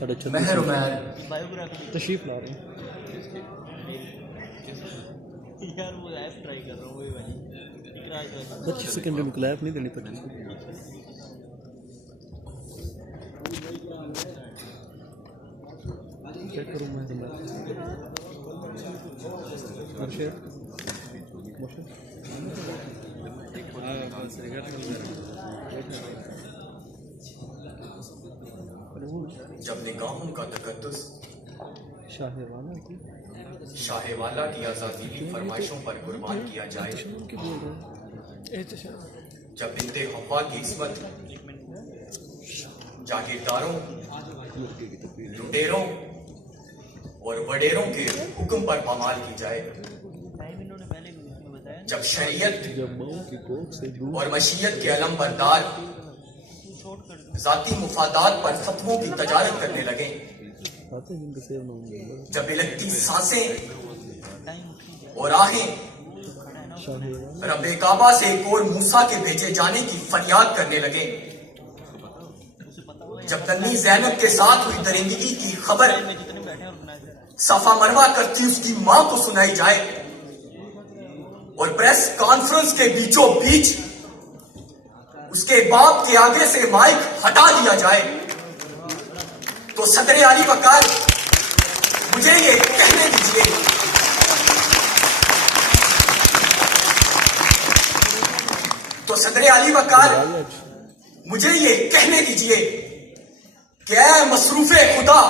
مہر عمیر تشریف لا رہے ہیں. بچی سیکنڈری میں کلیپ نہیں دینی پڑتی. چیک کروں میں جب نگاہوں کا تقدس شاہ والا کی آزادی کی فرمائشوں پر قربان کیا جائے، جب بنت حوا کی عصمت جاگیرداروں، لٹیروں اور وڈیروں کے حکم پر پامال کی جائے، جب شریعت اور مشیت کے علم بردار ذاتی مفادات پر فتووں کی تجارت کرنے لگیں، جب الگتی سانسیں اور آہیں رب کعبہ سے ایک اور موسیٰ کے بھیجے جانے کی فریاد کرنے لگیں، جب ننھی زینب کے ساتھ ہوئی درندگی کی خبر صفا مروہ کرتی اس کی ماں کو سنائی جائے اور پریس کانفرنس کے بیچوں بیچ اس کے باپ کے آگے سے مائک ہٹا دیا جائے، تو صدر علی وقار مجھے یہ کہنے دیجئے مجھے یہ کہنے دیجئے کہ اے مصروف خدا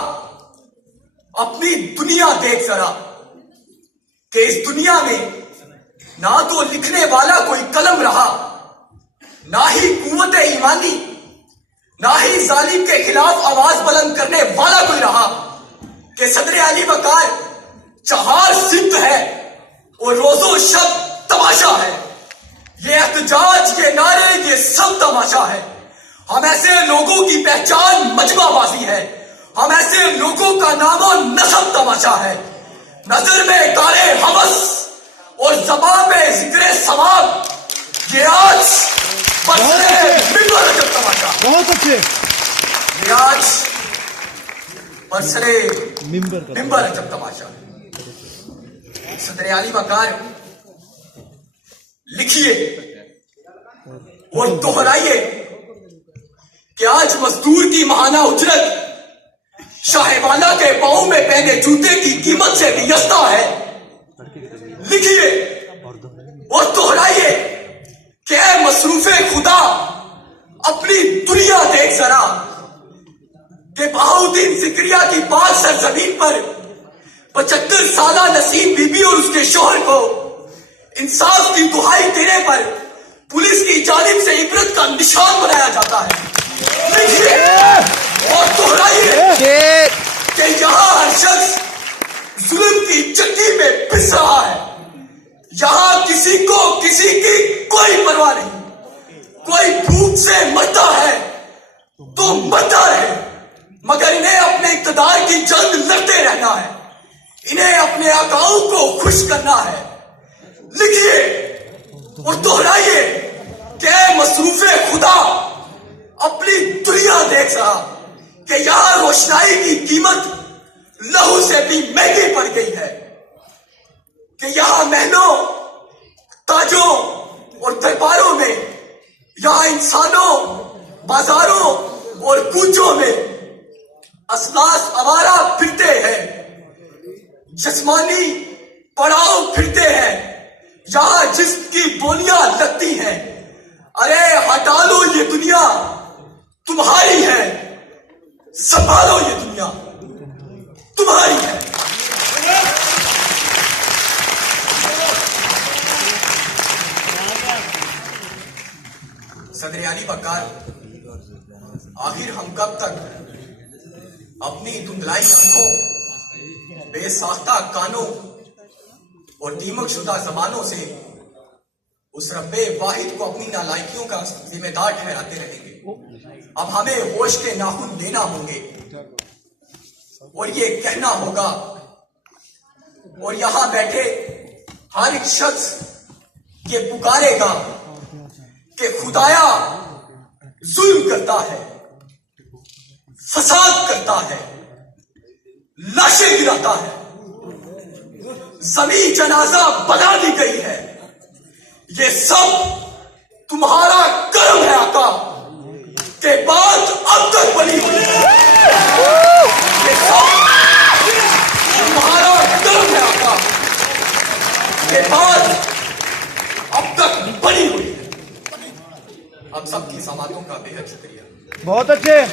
اپنی دنیا دیکھ ذرا، کہ اس دنیا میں نہ تو لکھنے والا کوئی قلم رہا، نہ ہی قوت ایمانی، نہ ہی ظالم کے خلاف آواز بلند کرنے والا کوئی رہا، کہ صدر علی وقار چہار سمت ہے اور روز و شب تماشا ہے، یہ احتجاج، یہ نعرے، یہ سب تماشا ہے۔ ہم ایسے لوگوں کی پہچان مجمع بازی ہے، ہم ایسے لوگوں کا نام و نسب تماشا ہے، نظر میں کارے حوث اور زبان میں ذکر ثواب، یہ آج برسرے ممبر رجب تماشا، بہت اچھے، یہ آج برسرے ممبر رجب تماشا۔ صدر علی وقار لکھیے اور دہرائیے کہ آج مزدور کی ماہانہ اجرت شاہ والا کے پاؤں میں پہنے جوتے کی قیمت سے بھی یستا ہے۔ لکھیے اور دہرائیے کہ اے مصروف خدا اپنی دنیا دیکھ ذرا، کہ بہاؤدین زکریا کی پاک سرزمین پر 75 سالہ نسیم بی بی اور اس کے شوہر کو انصاف کی دہائی دینے پر پولیس کی جانب سے عبرت کا نشان بنایا جاتا ہے۔ لکھیے اور دہرائیے کہ یہاں ہر شخص ظلم کی چکی میں پس رہا ہے، یہاں کسی کو کسی کی کوئی پرواہ نہیں، کوئی بھوک سے مرتا ہے تو مرتا ہے، مگر انہیں اپنے اقتدار کی جنگ لڑتے رہنا ہے، انہیں اپنے آقاؤں کو خوش کرنا ہے۔ لکھیے اور دہرائیے کہ اے مصروف خدا اپنی دنیا دیکھ رہا، کہ یہاں روشنائی کی قیمت لہو سے بھی مہنگی پڑ گئی ہے، کہ یہاں محلوں، تاجوں اور درباروں میں، یہاں انسانوں، بازاروں اور کوچوں میں اسلاس آوارہ پھرتے ہیں، جسمانی پڑاؤ پھرتے ہیں، یہاں جسم کی بولیاں لگتی ہیں۔ ارے ہٹا لو یہ دنیا تمہاری ہے، سنبھالو یہ دنیا تمہاری ہے۔ صدر علی وقار آخر ہم کب تک اپنی دھندلائی آنکھوں، بے ساختہ کانوں اور دیمک شدہ زبانوں سے اس رب واحد کو اپنی نالائکیوں کا ذمہ دار ٹھہراتے رہیں گے؟ اب ہمیں ہوش کے ناخن لینا ہوں گے اور یہ کہنا ہوگا، اور یہاں بیٹھے ہر ایک شخص یہ پکارے گا کہ خدایا ظلم کرتا ہے، فساد کرتا ہے، لاشیں گراتا ہے، زمین جنازہ بنا لی گئی ہے. یہ سب تمہارا کرم ہے آقا کہ بات اب تک بنی ہوئی ہے. یہ سب تمہارا کرم ہے آقا کہ بات اب تک بنی ہوئی ہے. ہم سب کی سماعتوں کا بے حد شکریہ. بہت اچھے.